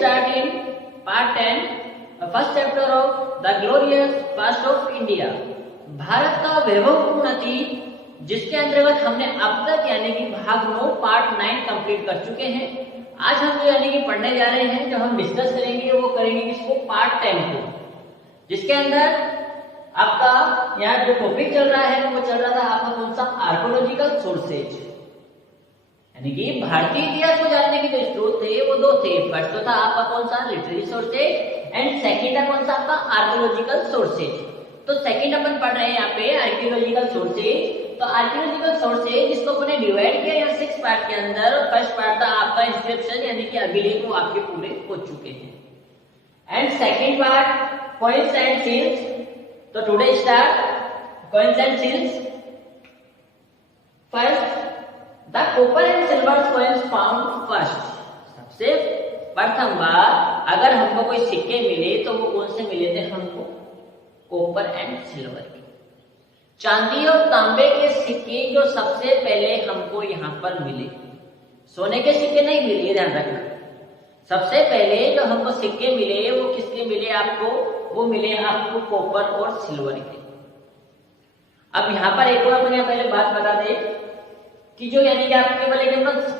start in part 10, first chapter of the glorious past of India. Bharat का वैभवपूर्ण अतीत, जिसके अंतर्गत हमने अब तक यानी कि भाग 9 पार्ट 9 कंप्लीट कर चुके हैं। आज हम जो यानी कि पढ़ने जा रहे हैं, जो हम डिस्कस करेंगे वो करेंगे किसको, पार्ट 10 को, जिसके अंदर आपका यहाँ जो टॉपिक चल रहा है वो चल रहा था आपका कौन सा, आर्कोलॉजिकल सोर्सेज, यानी कि भारतीय इतिहास को जानने के जो स्रोत थे वो दो थे। फर्स्ट तो था आपका कौन सा, लिटरेरी सोर्सेज, एंड सेकंड था कौन सा आपका, आर्कियोलॉजिकल सोर्सेज। तो सेकंड अपन पढ़ रहे हैं यहाँ पे आर्कियोलॉजिकल सोर्सेज। तो आर्कियोलॉजिकल सोर्सेज इसको अपने डिवाइड किया यहाँ 6 पार्ट के अंदर। फर्स्ट पार्ट था आपका इंस्क्रिप्शन यानी कि अभिलेख, वो आपके पूरे हो चुके हैं। And second part coins and seals. तो today start coins and seals. First the copper and silver coins found first. सबसे प्रथम बार अगर हमको कोई सिक्के मिले तो वो कौन से मिले थे हमको, कॉपर एंड सिल्वर के, चांदी और तांबे के सिक्के जो सबसे पहले हमको यहाँ पर मिले। सोने के सिक्के नहीं मिले, ये ध्यान रखना। सबसे पहले जो हमको सिक्के मिले वो किसके मिले आपको, वो मिले आपको कॉपर और सिल्वर के। अब यहाँ पर एक और अपने पहले बात बता दे कि जो यानी कि आपके बोले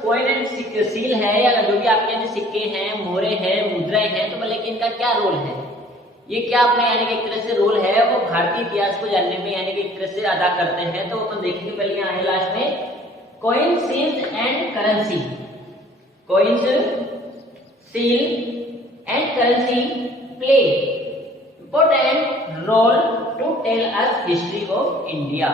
कॉइन एंड सील है या जो भी आपके यहाँ सिक्के हैं, मोहरे हैं, मुद्राएं हैं, तो बोले कि इनका क्या रोल है, ये क्या अपने यानी कि एक तरह से रोल है वो भारतीय इतिहास को जानने में यानी कि एक तरह से अदा करते हैं। तो अपन देखेंगे पहले यहाँ है लास्ट में coin seals and currency. Coins, seal and currency play important role to tell us history of India,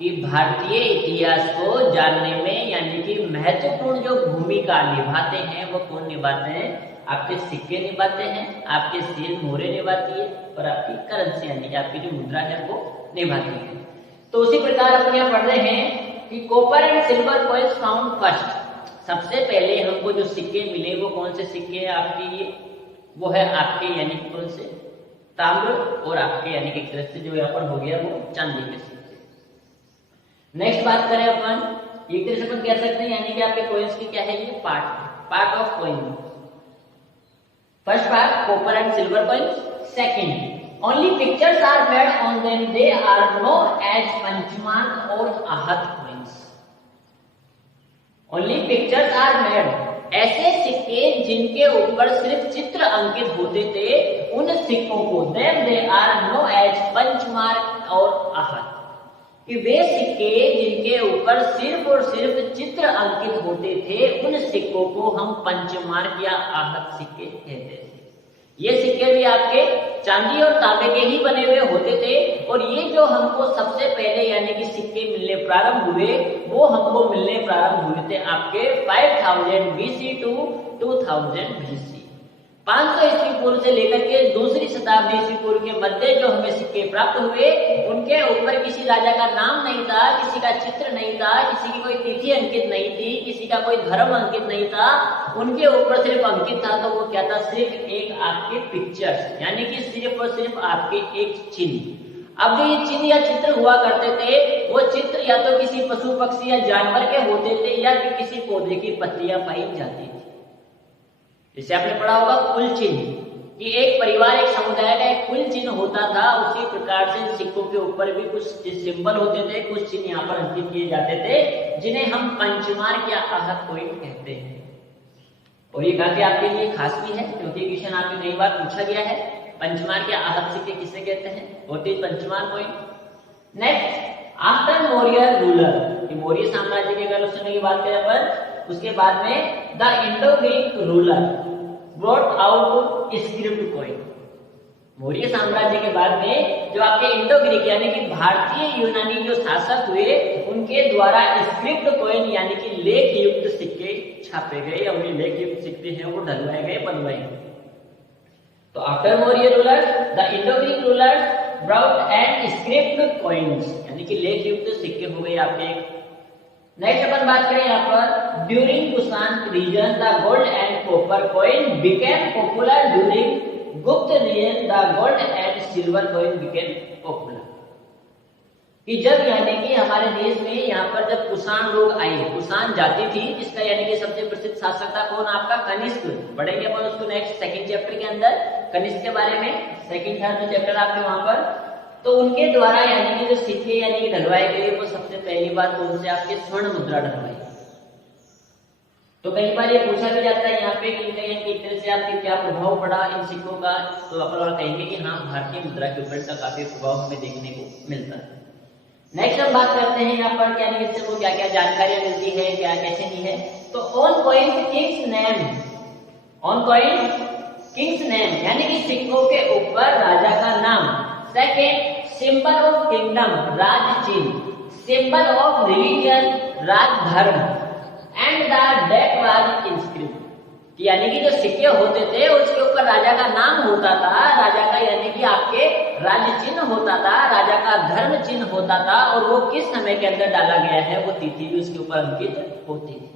कि भारतीय इतिहास को जानने में यानी कि महत्वपूर्ण जो भूमिका निभाते हैं वो कौन निभाते हैं, आपके सिक्के निभाते हैं, आपके सील मोहरे निभाती है, और आपकी करेंसी यानी कि आपकी जो मुद्रा है वो निभाती है। तो उसी प्रकार अपन यहाँ पढ़ रहे हैं कि copper and silver coins found first. सबसे पहले हमको जो सिक्के मिले वो कौन से सिक्के हैं आपके, ये वो है आपके यानी कि कौन से, ताम्र और आपके यानी कि एक तरह से जो यहाँ पर हो गया वो चांदी के सिक्के। नेक्स्ट बात करें अपन, एक तरह से अपन कह सकते हैं यानी कि आपके कॉइन्स की क्या है, ये part of coin. First part copper and silver coins. Second only pictures are made on them, they are no age punchmark और आहत coins. Only pictures are made, ऐसे सिक्के जिनके ऊपर सिर्फ चित्र अंकित होते थे उन सिक्कों को them they are no age punchmark और आहत, कि वे सिक्के जिनके ऊपर सिर्फ और सिर्फ चित्र अंकित होते थे उन सिक्कों को हम पंचमार्क या आहत सिक्के कहते थे। ये सिक्के भी आपके चांदी और तांबे के ही बने हुए होते थे, और ये जो हमको सबसे पहले यानी कि सिक्के मिलने प्रारंभ हुए वो हमको मिलने प्रारंभ हुए थे आपके 5000 BC टू 2000 BC। 500 ईस्वी पूर्व से लेकर के दूसरी शताब्दी ईस्वी पूर्व के मध्य जो हमें सिक्के प्राप्त हुए, उनके ऊपर किसी राजा का नाम नहीं था, किसी का चित्र नहीं था, किसी की कोई तिथि अंकित नहीं थी, किसी का कोई धर्म अंकित नहीं था, उनके ऊपर सिर्फ अंकित था तो वो क्या था, सिर्फ एक आपके पिक्चर्स, यानी कि सिर्फ और सिर्फ आपके एक चिन्ह। अब जो ये चिन्ह या चित्र हुआ करते थे वो चित्र या तो किसी पशु पक्षी या जानवर के होते थे या फिर किसी पौधे की पत्तियां पाई जाती थी। जैसे आपने पढ़ा होगा कुल चिन्ह, कि एक परिवार एक समुदाय का एक कुल चिन्ह होता था, उसी प्रकार से सिक्कों के ऊपर भी कुछ सिंबल होते थे, कुछ चिन्ह यहाँ पर अंकित किए जाते थे जिन्हें हम पंचमार्क या आहत कॉइन कहते हैं। और ये काफी आपके लिए खास भी है क्योंकि क्वेश्चन आपके कई बार पूछा गया है, पंचमार्क या आहत सिक्के किसे कहते हैं, what is punch mark coin. Next after Maurya ruler, Maurya साम्राज्य के अगर उस समय की बात करें पर, उसके बाद में the Indo Greek ruler brought out script coin. Maurya साम्राज्य के बाद में जो आपके इंडो ग्रीक यानी कि भारतीय यूनानी जो शासक हुए उनके द्वारा स्क्रिप्ट कॉइन यानी कि लेख युक्त सिक्के छापे गए, या उन्हें लेख युक्त सिक्के हैं वो ढलवाए गए, बनवाए गए। तो after Maurya ruler the Indo Greek rulers brought and script coins, यानी कि लेख युक्त सिक्के हो गए आपके। नेक्स्ट अपन बात करें यहाँ पर during Kushan region the gold and copper coin became popular, during Gupta region the gold and silver coin became popular. कि जब यानी कि हमारे देश में यहाँ पर जब कुषाण लोग आए, कुषाण जाति थी जिसका यानी कि सबसे प्रसिद्ध शासक था कौन, आपका कनिष्क। पढ़ेंगे अपन उसको नेक्स्ट सेकंड चैप्टर के अंदर कनिष्क के बारे में, सेकंड थर्ड में चैप्टर आपके वहां पर। तो उनके द्वारा यानी कि जो सिक्के यानी कि ढलवाए गए वो सबसे पहली बात तो उनसे आपके स्वर्ण मुद्रा ढलवाई। तो कई बार ये पूछा भी जाता है यहाँ पे कि एक तरह से आपके क्या प्रभाव पड़ा इन सिक्कों का, तो अपन कहेंगे कि हाँ भारतीय मुद्रा के ऊपर इसका काफी प्रभाव हमें देखने को मिलता है। नेक्स्ट हम बात करते हैं यहाँ पर क्या इससे को क्या क्या जानकारियां मिलती है, क्या कैसे नहीं है। तो on coin king's name, on coin king's name यानी कि सिक्कों के ऊपर राजा का नाम। सेकेंड सिंबल ऑफ किंगडम, राज चिन्ह, सिंबल ऑफ रिलीजन, राजधर्म, and the date was inscribed, यानी कि जो सिक्के होते थे उसके ऊपर राजा का नाम होता था, राजा का यानी कि आपके राज्य चिन्ह होता था, राजा का धर्म चिन्ह होता था, और वो किस समय के अंदर डाला गया है वो तिथि भी उसके ऊपर अंकित होती थी।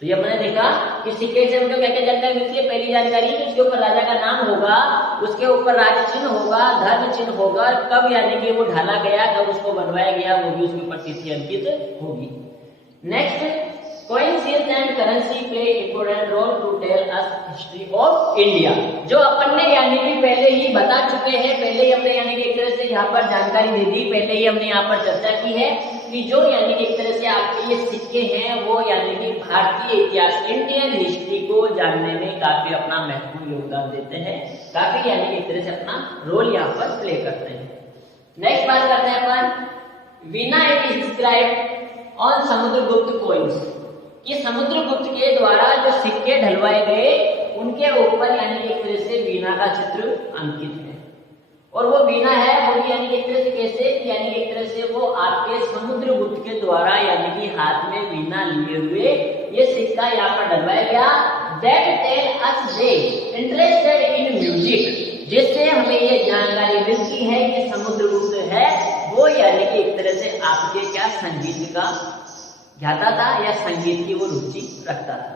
तो ये हमने देखा कि सिक्के से हमको क्या क्या जानकारी मिलती है। पहली जानकारी उसके ऊपर राजा का नाम होगा, उसके ऊपर राज्य चिन्ह होगा, धर्म चिन्ह होगा, कब यानी कि वो ढाला गया, कब उसको बनवाया गया वो भी उसके ऊपर तिथि अंकित होगी। Next Coins and currency play important role to tell us history of India, जो अपन ने यानी कि पहले ही बता चुके हैं, पहले ही हमने यानी कि एक तरह से यहाँ पर जानकारी दे दी, पहले ही हमने यहाँ पर चर्चा की है कि जो यानी कि एक तरह से आपके ये सिक्के हैं वो यानी कि भारतीय इतिहास, इंडियन हिस्ट्री को जानने में काफी अपना महत्वपूर्ण योगदान देते हैं, काफी यानी कि एक तरह से अपना रोल यहाँ पर प्ले करते हैं। नेक्स्ट बात करते हैं अपन veena is described on Samudragupta coins, कि समुद्रगुप्त के द्वारा जो सिक्के ढलवाए गए उनके ऊपर यानी कि एक तरह से वीणा का चित्र अंकित है। और वो वीणा है वो भी यानी कि एक तरह से कैसे, यानी कि एक तरह से वो आपके समुद्रगुप्त के द्वारा यानी कि हाथ में वीणा लिए हुए ये सिक्का यहाँ पर ढलवाया गया। That tell us they interested in music, जिससे हमें ये जानकारी मिलती है कि समुद्रगुप्त है वो यानी कि एक तरह से आपके क्या संगीत का ज्ञाता था या संगीत की वो रुचि रखता था,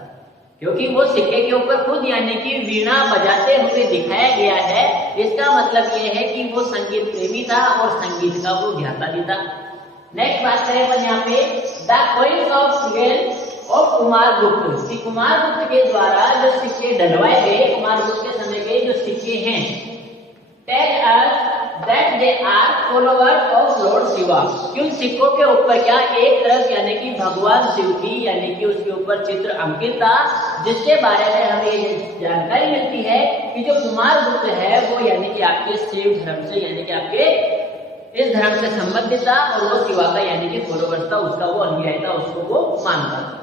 क्योंकि वो सिक्के के ऊपर खुद यानी कि वीणा बजाते हुए दिखाया गया है। इसका मतलब ये है कि वो संगीत प्रेमी था और संगीत का वो ज्ञाता भी था। नेक्स्ट बात करें अपन यहाँ पे the coins of real of Kumar गुप्त, कि कुमार गुप्त के द्वारा जो सिक्के ढलवाए गए, कुमार गुप्त के समय के जो सिक्के हैं, tell us that they are followers of lord Shiva, कि उन सिक्कों के ऊपर क्या एक तरफ यानी कि भगवान शिव की यानी कि उसके ऊपर चित्र अंकित था, जिसके बारे में हमें ये जानकारी मिलती है कि जो कुमार गुप्त है वो यानी कि आपके शिव धर्म से यानी कि आपके इस धर्म से संबंधित था और वो शिवा का यानी कि फॉलोअर्स था, उसका वो अनुयायी था, उसको वो मानता था।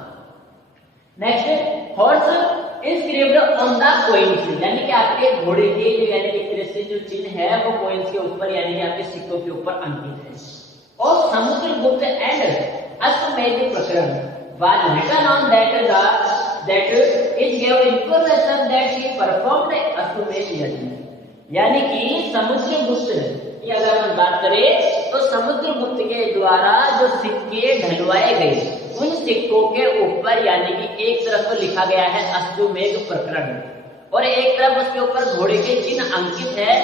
Next horse inscript on the coins, यानी कि आपके घोड़े के जो यानी कि तरह से जो चिन्ह है वो कॉइन्स के ऊपर यानी कि आपके सिक्कों के ऊपर अंकित है। और समुद्रगुप्त एंड अश्वमेध प्रकरण was written on that it gave information that he performed अश्वमेध यज्ञ, यानी कि समुद्रगुप्त की अगर हम बात करें तो समुद्रगुप्त के द्वारा जो सिक्के ढलवाए गए उन सिक्कों के ऊपर यानी कि एक तरफ तो लिखा गया है अश्वमेध प्रकरण और एक तरफ उसके ऊपर घोड़े के चिन्ह अंकित है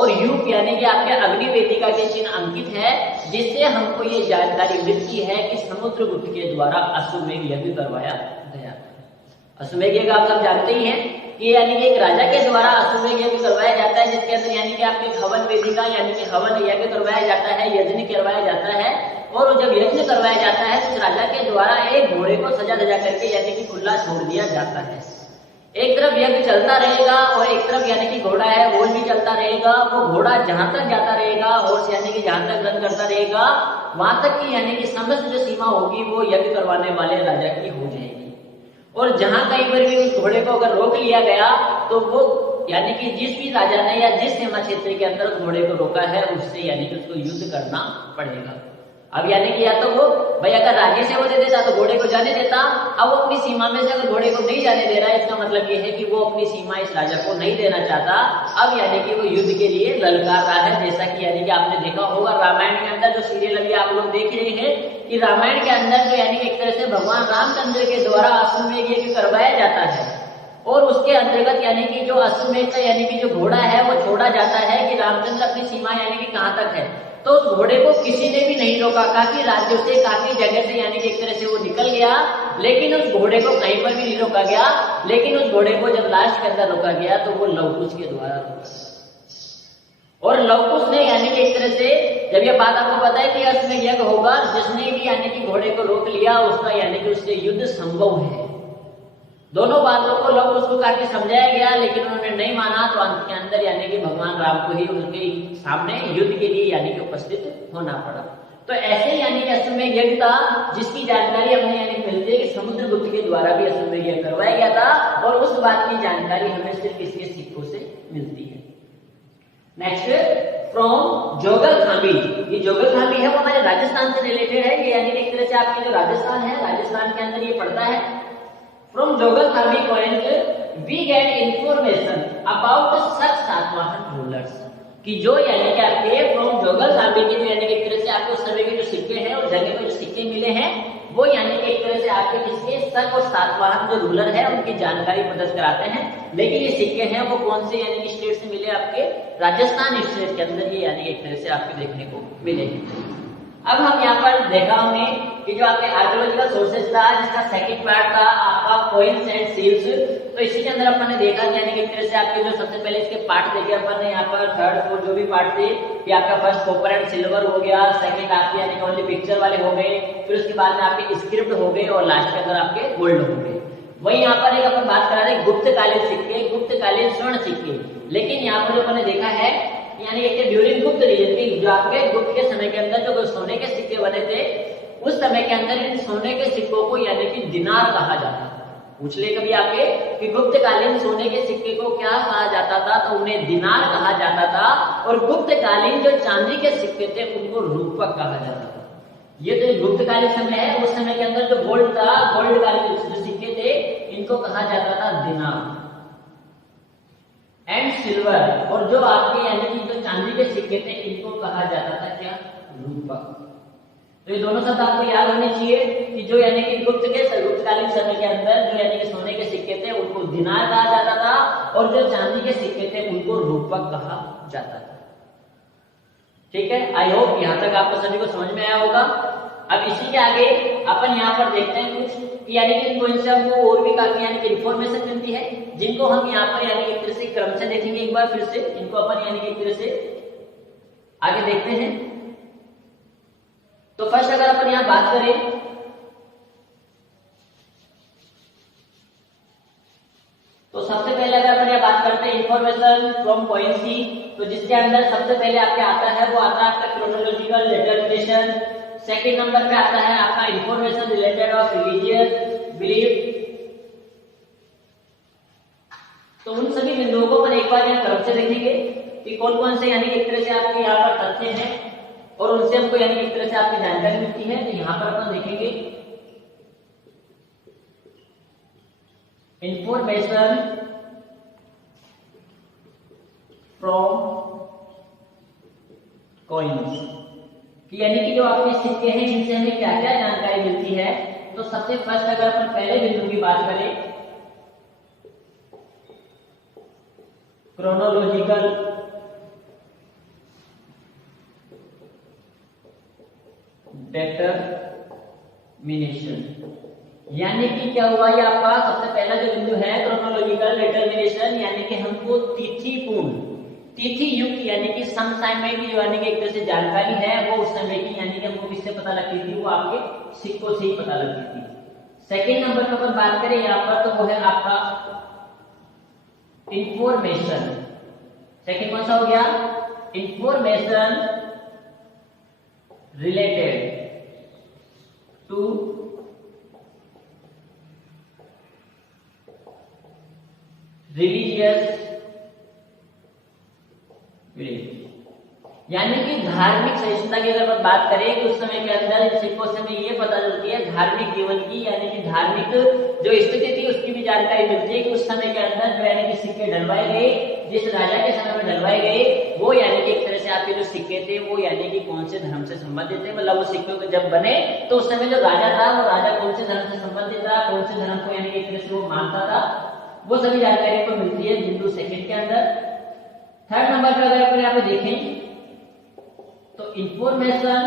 और युग यानी कि आपके अग्नि वेदिका के चिन्ह अंकित है, जिससे हमको ये जानकारी मिलती है कि समुद्रगुप्त के द्वारा अश्वमेध यज्ञ करवाया गया। अश्वमेध यज्ञ आप सब जानते ही हैं कि यानी कि एक राजा के द्वारा अश्वमेध यज्ञ करवाया जाता है, जिसके अंदर यानी कि आपके हवन वेदिका यानी कि हवन यज्ञ करवाया जाता है, यज्ञ करवाया जाता है। और जब यज्ञ करवाया जाता है तो राजा के द्वारा एक घोड़े को सजा धजा करके यानी कि खुला छोड़ दिया जाता है। एक तरफ यज्ञ चलता रहेगा और एक तरफ यानी कि घोड़ा है वो भी चलता रहेगा। वो घोड़ा जहां तक जाता रहेगा और यानी कि जहां तक रन करता रहेगा वहां तक की यानी कि समस्त जो सीमा होगी वो यज्ञ करवाने वाले राजा की हो जाएगी। और जहां कहीं पर भी उस घोड़े को अगर रोक लिया गया तो वो यानी कि जिस भी राजा ने या जिस सीमा क्षेत्र के अंदर घोड़े को रोका है उससे यानी कि उसको युद्ध करना पड़ेगा। अब यानी कि या तो वो भाई अगर राज्य से वो दे देता तो घोड़े को जाने देता, अब वो अपनी सीमा में से अगर घोड़े को नहीं जाने दे रहा है इसका मतलब ये है कि वो अपनी सीमा इस राजा को नहीं देना चाहता। अब यानी कि वो युद्ध के लिए ललकार रहा है, जैसा कि यानी कि आपने देखा होगा रामायण के अंदर जो सीरियल अभी आप लोग देख रहे हैं कि रामायण के अंदर जो यानी कि एक तरह से भगवान रामचंद्र के द्वारा अश्वमेध यज्ञ करवाया जाता है, और उसके अंतर्गत यानी कि जो अश्वमेध का यानी कि जो घोड़ा है वो छोड़ा जाता है कि रामचंद्र अपनी सीमा यानी कि कहां तक है। तो उस घोड़े को किसी ने भी नहीं रोका, काफी राज्यों से काफी जगह से यानी कि एक तरह से वो निकल गया, लेकिन उस घोड़े को कहीं पर भी नहीं रोका गया। लेकिन उस घोड़े को जब लास्ट के अंदर रोका गया तो वो लवकुश के द्वारा रोका, और लवकुश ने यानी कि एक तरह से, जब ये बात आपको पता है कि अश्वमेध यज्ञ होगा, जिसने भी यानी कि घोड़े को रोक लिया उसका यानी कि उससे युद्ध संभव है। दोनों बातों को लवकुश को काफी समझाया गया, लेकिन उन्होंने नहीं माना, तो अंत के अंदर यानी कि भगवान राम को ही उनके सामने युद्ध के लिए यानी कि उपस्थित होना पड़ा। तो ऐसे यानी कि अश्वमेध यज्ञ था, जिसकी जानकारी हमें यानी मिलती है कि समुद्रगुप्त के द्वारा भी अश्वमेध यज्ञ करवाया गया था, और उस बात की जानकारी हमें सिर्फ इसके सिक्कों से मिलती है। Next, from Jogalthembi. ये जोगलथांबी है वो हमारे राजस्थान से रिलेटेड है, ये यानी कि एक तरह से आपके जो राजस्थान है, राजस्थान के अंदर ये पड़ता है। From Jogalthembi point we get information about such Satavahana rulers, कि जो यानी कि आपके फ्रॉम जोगलथांबी के यानी कि एक तरह से आपको उस समय के जो सिक्के हैं और जगह पे जो सिक्के मिले हैं वो यानी कि एक तरह से आपके किसके शक और सातवाहन जो रूलर है उनकी जानकारी प्रदर्शित कराते हैं। लेकिन ये सिक्के हैं वो कौन से यानी कि स्टेट से मिले, आपके राजस्थान स्टेट के अंदर ये यानी कि एक तरह से आपको देखने को मिलेंगे। अब हम यहाँ पर देखा हमने कि जो आपके आर्कियोलॉजिकल सोर्सेज था, जिसका सेकंड पार्ट था आपका कॉइन्स एंड सील्स, तो इसी के अंदर अपन ने देखा यानी कि एक तरह से आपके जो सबसे पहले इसके पार्ट देखे अपन ने यहाँ पर थर्ड फोर्थ जो भी पार्ट थे कि आपका फर्स्ट कॉपर एंड सिल्वर हो गया, सेकंड आपके यानी कि ओनली पिक्चर वाले हो गए, फिर उसके बाद में आपके स्क्रिप्ट हो गए, और लास्ट के अंदर आपके गोल्ड हो गए। वही यहाँ पर एक अपन बात करा रहे गुप्तकालीन सिक्के, गुप्तकालीन स्वर्ण सिक्के। लेकिन यहाँ पर जो अपन ने देखा है यानी कि ड्यूरिंग गुप्त रीजन, जो आपके गुप्त के समय के अंदर जो सोने के सिक्के बने थे उस समय के अंदर इन सोने के सिक्कों को यानी कि दिनार कहा जाता था। पूछ ले कभी आपके कि गुप्तकालीन सोने के सिक्के को क्या कहा जाता था, तो उन्हें दिनार कहा जाता था, और गुप्तकालीन जो चांदी के सिक्के थे उनको रूपक कहा जाता था। ये तो गुप्तकालीन समय है, उस समय के अंदर जो गोल्ड था, गोल्ड कालीन जो सिक्के थे इनको कहा जाता था दिनार एंड सिल्वर, और जो आपके यानी कि जो चांदी के सिक्के थे इनको कहा जाता था क्या, रूपक। तो ये दोनों शब्द आपको याद होने चाहिए कि जो यानी कि गुप्तकालीन समय के अंदर जो यानी कि सोने के सिक्के थे उनको दिनार कहा जाता था, और जो चांदी के सिक्के थे उनको रूपक कहा जाता था। ठीक है, आई होप यहाँ तक आपको सभी को समझ में आया होगा। अब इसी के आगे अपन यहाँ पर देखते हैं कुछ यानी कि इनको इनसे हमको और भी काफी यानी कि इंफॉर्मेशन मिलती है, जिनको हम यहाँ पर यानी कि एक तरह से क्रम से देखेंगे। एक बार फिर से इनको अपन यानी कि एक तरह से आगे देखते हैं। तो फर्स्ट अगर अपन यहाँ बात करें तो सबसे पहले अगर अपन यहाँ बात करते हैं इंफॉर्मेशन फ्रॉम पॉइंट सी, तो जिसके अंदर सबसे पहले आपके आता है वो आता है आपका क्रोनोलॉजिकल डिटरमिनेशन। सेकंड नंबर पे आता है आपका information related of religious belief. तो उन सभी बिंदुओं को अपन एक बार यहाँ क्रम से देखेंगे कि कौन कौन से यानी एक तरह से आपके यहाँ पर तथ्य हैं और उनसे हमको यानी एक तरह से आपकी जानकारी मिलती है। तो यहाँ पर अपन देखेंगे इंफॉर्मेशन फ्रॉम कॉइन्स, कि यानी कि जो आपके सिक्के हैं इनसे हमें क्या क्या जानकारी मिलती है। तो सबसे फर्स्ट अगर अपन पहले बिंदु की बात करें क्रोनोलॉजिकल डिटरमिनेशन, यानी कि क्या हुआ ये आपका सबसे पहला जो बिंदु है क्रोनोलॉजिकल डिटरमिनेशन, यानी कि हमको तिथि युक्त यानी कि सम समय की यानी कि एक तरह से जानकारी है वो उस समय की यानी कि हमको किससे पता लगती थी, वो आपके सिक्कों से ही पता लगती थी। सेकेंड नंबर पर अपन बात करें यहाँ पर तो वो है आपका इंफॉर्मेशन। सेकेंड कौन सा हो गया, information related to religious belief, यानी कि धार्मिक सहिष्णुता की अगर हम बात करें तो उस समय के अंदर सिक्कों से हमें ये पता चलती है धार्मिक जीवन की, यानी कि धार्मिक जो स्थिति थी उसकी भी जानकारी मिलती है कि उस समय के अंदर जो यानी कि सिक्के डलवाए गए, जिस राजा के समय में डलवाए गए वो यानी कि एक तरह से आपके जो सिक्के थे वो यानी कि कौन से धर्म से संबंधित थे। मतलब वो सिक्के जब बने तो उस समय जो राजा था वो राजा कौन से धर्म से संबंधित था, कौन से धर्म को यानी कि एक तरह से वो मानता था, वो सभी जानकारी आपको मिलती है बिंदु सेकंड के अंदर। थर्ड नंबर पर अगर अपन यहाँ पे देखें तो information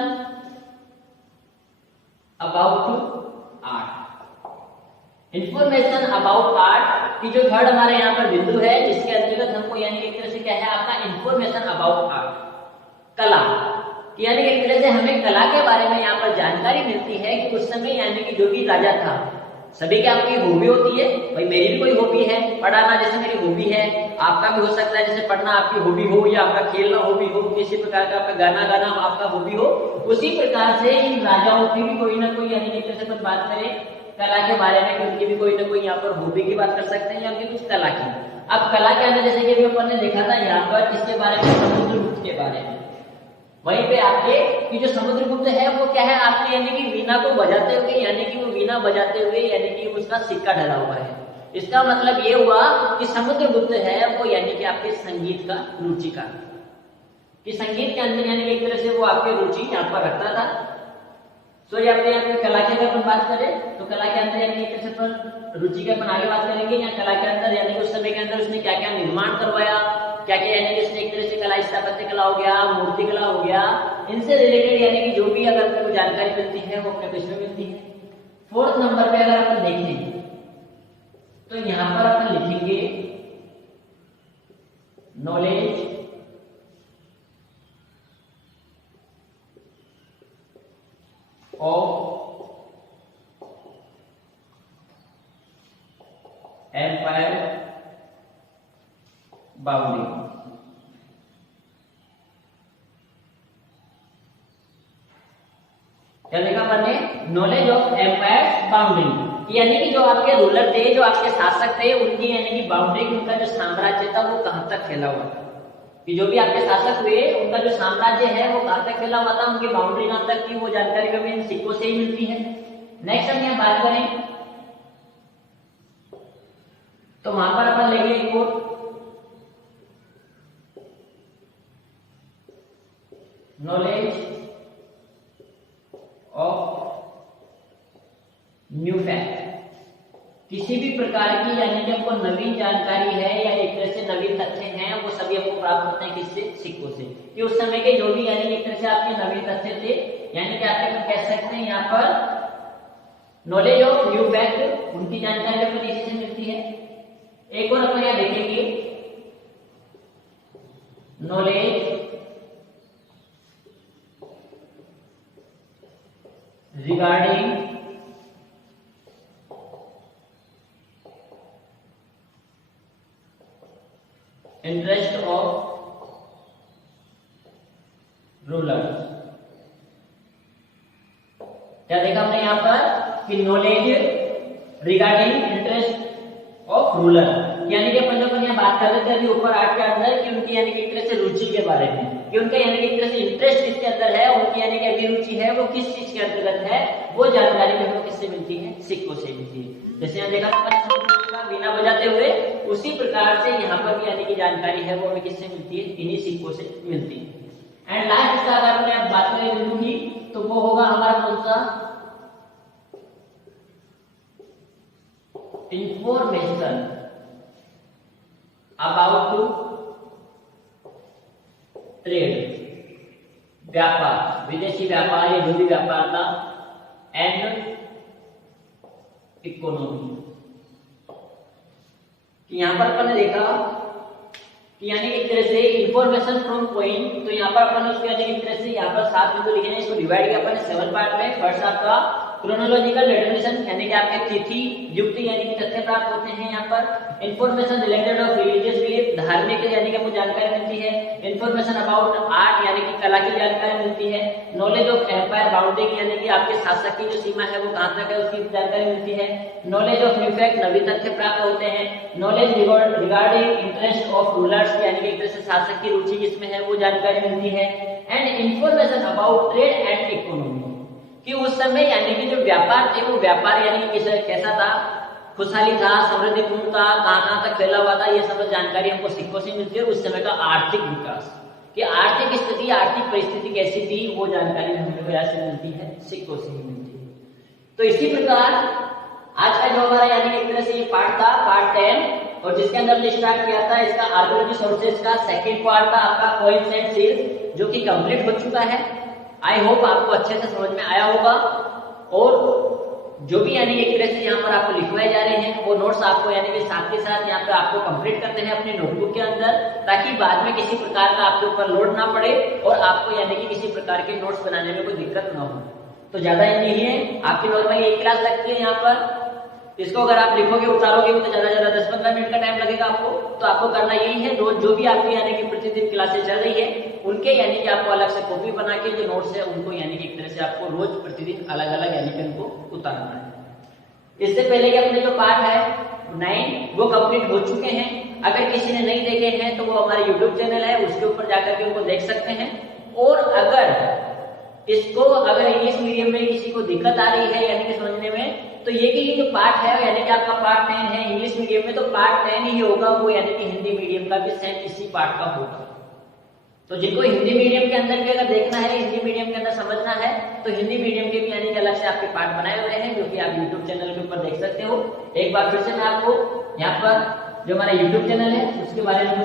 about art. Information about art की जो थर्ड हमारे यहाँ पर बिंदु है, जिसके अंतर्गत हमको यानी एक तरह से क्या है आपका इंफॉर्मेशन अबाउट आर्ट, कला, यानी एक तरह से हमें कला के बारे में यहाँ पर जानकारी मिलती है कि उस समय यानी कि जो भी राजा था, सभी की आपकी हॉबी होती है, भाई मेरी भी कोई हॉबी है पढ़ाना, जैसे मेरी हॉबी है, आपका भी हो सकता है जैसे पढ़ना आपकी हॉबी हो या आपका खेलना हॉबी हो, किसी प्रकार का आपका गाना गाना आपका हॉबी हो, उसी प्रकार से इन राजाओं की भी कोई ना कोई यानी एक तरह से कुछ बात करें कला के बारे में कि उनकी भी कोई ना कोई यहाँ पर हॉबी की बात कर सकते हैं या उनकी कुछ कला की। अब कला के अंदर जैसे कि अपन ने देखा था यहाँ पर किसके बारे में, समुद्रगुप्त के बारे में। वहीं पे आपके कि जो समुद्रगुप्त है वो क्या है आपके यानी कि वीणा को बजाते हुए, यानी कि वो वीणा बजाते हुए यानी कि उसका सिक्का ढला हुआ है। इसका मतलब ये हुआ कि समुद्रगुप्त है वो यानी कि आपके संगीत का रुचिकार, कि संगीत के अंदर यानी एक तरह से वो आपकी रुचि यहाँ पर रखता था। तो ये अपने यहाँ पे कला के अगर अपन बात करें तो कला के अंदर यानी एक तरह से अपन रुचि के अपन आगे बात करेंगे, या कला के अंदर यानी उस समय के अंदर उसने क्या क्या निर्माण करवाया, क्या क्या यानी कि उसने एक तरह से कला, स्थापत्य कला हो गया, मूर्ति कला हो गया, इनसे रिलेटेड यानी कि जो भी अगर आपको जानकारी मिलती है वो अपने इसमें मिलती है। फोर्थ नंबर पे अगर अपन देखें तो यहाँ पर अपन लिखेंगे नॉलेज ऑफ एम्पायर बाउंडिंग। क्या लिखा अपन ने, नॉलेज ऑफ एम्पायर बाउंडिंग, यानी कि जो आपके रूलर थे, जो आपके शासक थे, उनकी यानी कि बाउंड्री, उनका जो साम्राज्य था वो कहां तक फैला हुआ था, कि जो भी आपके शासक हुए उनका जो साम्राज्य है वो कहां तक फैला हुआ था, उनकी बाउंड्री कहां तक थी, वो जानकारी हमें इन सिक्कों से ही मिलती है। नेक्स्ट हम यहाँ बात करें तो वहां पर अपन लेंगे एक और नॉलेज ऑफ न्यू फैक्ट, किसी भी प्रकार की यानी कि हमको नवीन जानकारी है या एक तरह से नवीन तथ्य हैं वो सभी हमको प्राप्त होते हैं किससे, सिक्कों से। कि उस समय के जो भी यानी एक तरह से आपके नवीन तथ्य थे, यानी कि आप कह सकते हैं यहाँ पर नॉलेज ऑफ न्यू फैक्ट, उनकी जानकारी आपको इसी से मिलती है। एक और अपन यहाँ देखेंगे knowledge regarding interest of rulers. क्या देखा हमने यहाँ पर कि knowledge regarding interest of ruler, यानी कि अपन जब यहाँ बात कर रहे थे अभी ऊपर आर्ट के अंदर कि उनकी यानी कि एक तरह से रुचि के बारे में, कि उनका यानी कि एक तरह से इंटरेस्ट किसके अंदर है, उनकी यानी कि अभिरुचि है वो किस चीज के अंतर्गत है, वो जानकारी हमको किससे मिलती है, सिक्कों से मिलती है। जैसे यहाँ देखा वीणा बजाते हुए, उसी प्रकार से यहाँ पर भी यानी कि जानकारी है वो हमें किससे मिलती है, इन्हीं सिक्कों से मिलती है। एंड लास्ट अगर हमने बात करें बिंदु की तो वो होगा हमारा कौन सा, इंफॉर्मेशन अबाउट ट्रेड, व्यापार, विदेशी व्यापार या जो भी व्यापार था, एंड इकोनॉमी। कि यहां पर अपन ने देखा कि यानी एक तरह से इंफॉर्मेशन फ्रॉम पॉइंट, तो यहाँ पर अपन उसको यानी एक तरह से यहाँ पर 7 बिंदु लिखे हैं, इसको डिवाइड किया अपन 7 पार्ट में। फर्स्ट आपका क्रोनोलॉजिकल डेटर्मिनेशन, यानी कि आपके तिथि युक्त यानी कि तथ्य प्राप्त होते हैं। यहाँ पर information related of religious belief, धार्मिक यानी कि आपको जानकारी मिलती है। इंफॉर्मेशन अबाउट आर्ट, यानी कि कला की जानकारी मिलती है। नॉलेज ऑफ एम्पायर बाउंड्री, यानी कि आपके शासक की जो सीमा है वो कहां तक है उसकी जानकारी मिलती है। नॉलेज ऑफ न्यू फैक्ट, नवी तथ्य प्राप्त होते हैं। Knowledge regarding interest of rulers, यानी कि एक तरह से शासक की रुचि किसमें है वो जानकारी मिलती है। And information about trade and economy, कि उस समय यानी कि जो व्यापार थे वो व्यापार यानी कि कैसा था, खुशहाली था, समृद्धिपूर्ण था, कहां तक फैला हुआ था, ये सब जानकारी हमको सिक्कों से मिलती है। उस समय का आर्थिक विकास, कि आर्थिक स्थिति, आर्थिक परिस्थिति कैसी थी, वो जानकारी हमको यहाँ से मिलती है, सिक्कों से ही मिलती है। तो इसी प्रकार आज का जो हमारा यानी एक तरह से ये पार्ट था, पार्ट 10 और जिसके अंदर हमने स्टार्ट किया था इसका आर्कियोलॉजी सोर्सेज का सेकंड पार्ट था आपका कॉइन्स एंड सील्स, जो कि कंप्लीट हो चुका है। आई होप आपको अच्छे से समझ में आया होगा। और जो भी यानी एक तरह से यहाँ पर आपको लिखवाए जा रहे हैं वो नोट्स आपको यानी कि साथ के साथ यहाँ पे आपको कंप्लीट करते हैं अपने नोटबुक के अंदर, ताकि बाद में किसी प्रकार का आपके ऊपर लोड ना पड़े और आपको यानी कि किसी प्रकार के नोट्स बनाने में कोई दिक्कत ना हो। तो ज्यादा नहीं है, आपकी नॉर्मली एक क्लास लगती है यहाँ पर। इसको अगर आप लिखोगे उतारोगे तो ज्यादा 10-15 मिनट का टाइम लगेगा आपको। तो आपको करना यही है, रोज जो भी आपकी यानी कि प्रतिदिन क्लासेस चल रही है उनके यानी कि आपको अलग से कॉपी बना के जो नोट्स है उनको यानी कि एक तरह से आपको रोज प्रतिदिन अलग अलग यानी कि उनको उतारना है। इससे पहले कि अपने जो पार्ट है 9 वो कंप्लीट हो चुके हैं। अगर किसी ने नहीं देखे हैं तो वो हमारे YouTube चैनल है उसके ऊपर जाकर के उनको देख सकते हैं। और अगर इंग्लिश मीडियम में किसी को दिक्कत आ रही है यानी कि समझने में, तो ये जो पार्ट है यानी कि आपका पार्ट 10 है इंग्लिश मीडियम में, तो पार्ट 10 ही होगा वो यानी कि हिंदी मीडियम का भी सेम इसी पार्ट का होगा। तो जिनको हिंदी मीडियम के अंदर भी अगर देखना है, हिंदी मीडियम के अंदर समझना है, तो हिंदी मीडियम के भी यानी कि अलग से आपके पार्ट बनाए हुए हैं जो कि आप यूट्यूब चैनल के ऊपर देख सकते हो। एक बार फिर से मैं आपको यहाँ पर जो हमारा यूट्यूब चैनल है उसके बारे में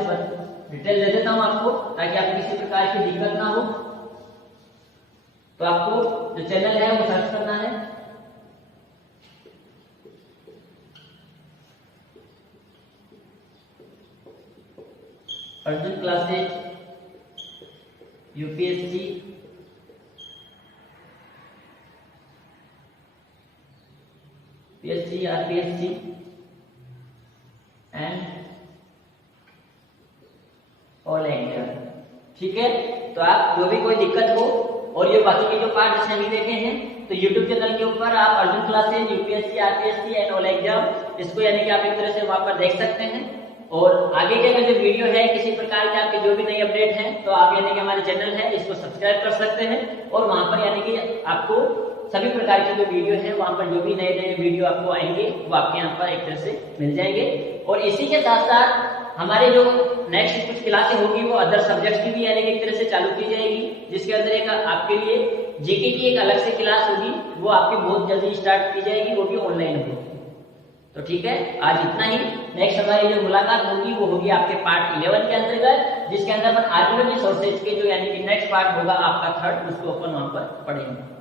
डिटेल दे देता हूँ आपको, ताकि आपको किसी प्रकार की दिक्कत ना हो। तो आपको जो चैनल है वो सर्च करना है Arjun classes UPSC PSC RPSC and all exam. ठीक है, तो आप जो भी कोई दिक्कत हो और ये बाकी के जो पार्ट जैसे नहीं देखे हैं तो YouTube चैनल के ऊपर आप Arjun classes UPSC RPSC and all exam इसको यानी कि आप एक तरह से वहां पर देख सकते हैं। और आगे के अगर जो वीडियो है किसी प्रकार के आपके जो भी नई अपडेट है तो आप यानी कि हमारे चैनल है इसको सब्सक्राइब कर सकते हैं और वहां पर यानी कि आपको सभी प्रकार के जो वीडियो है वहां पर जो भी नए नए वीडियो आपको आएंगे वो आपके यहाँ पर एक तरह से मिल जाएंगे। और इसी के साथ साथ हमारे जो नेक्स्ट कुछ क्लासें होगी वो अदर सब्जेक्ट्स की भी यानी कि एक तरह से चालू की जाएगी, जिसके अंदर एक आपके लिए जीके की एक अलग से क्लास होगी, वो आपकी बहुत जल्दी स्टार्ट की जाएगी, वो भी ऑनलाइन होगी। तो ठीक है, आज इतना ही। नेक्स्ट हमारी जो मुलाकात होगी वो होगी आपके पार्ट 11 के अंतर्गत, जिसके अंदर अपन आर्कियोलॉजी सोर्सेज के जो यानी कि नेक्स्ट पार्ट होगा आपका 3rd, उसको अपन वहां पर पढ़ेंगे।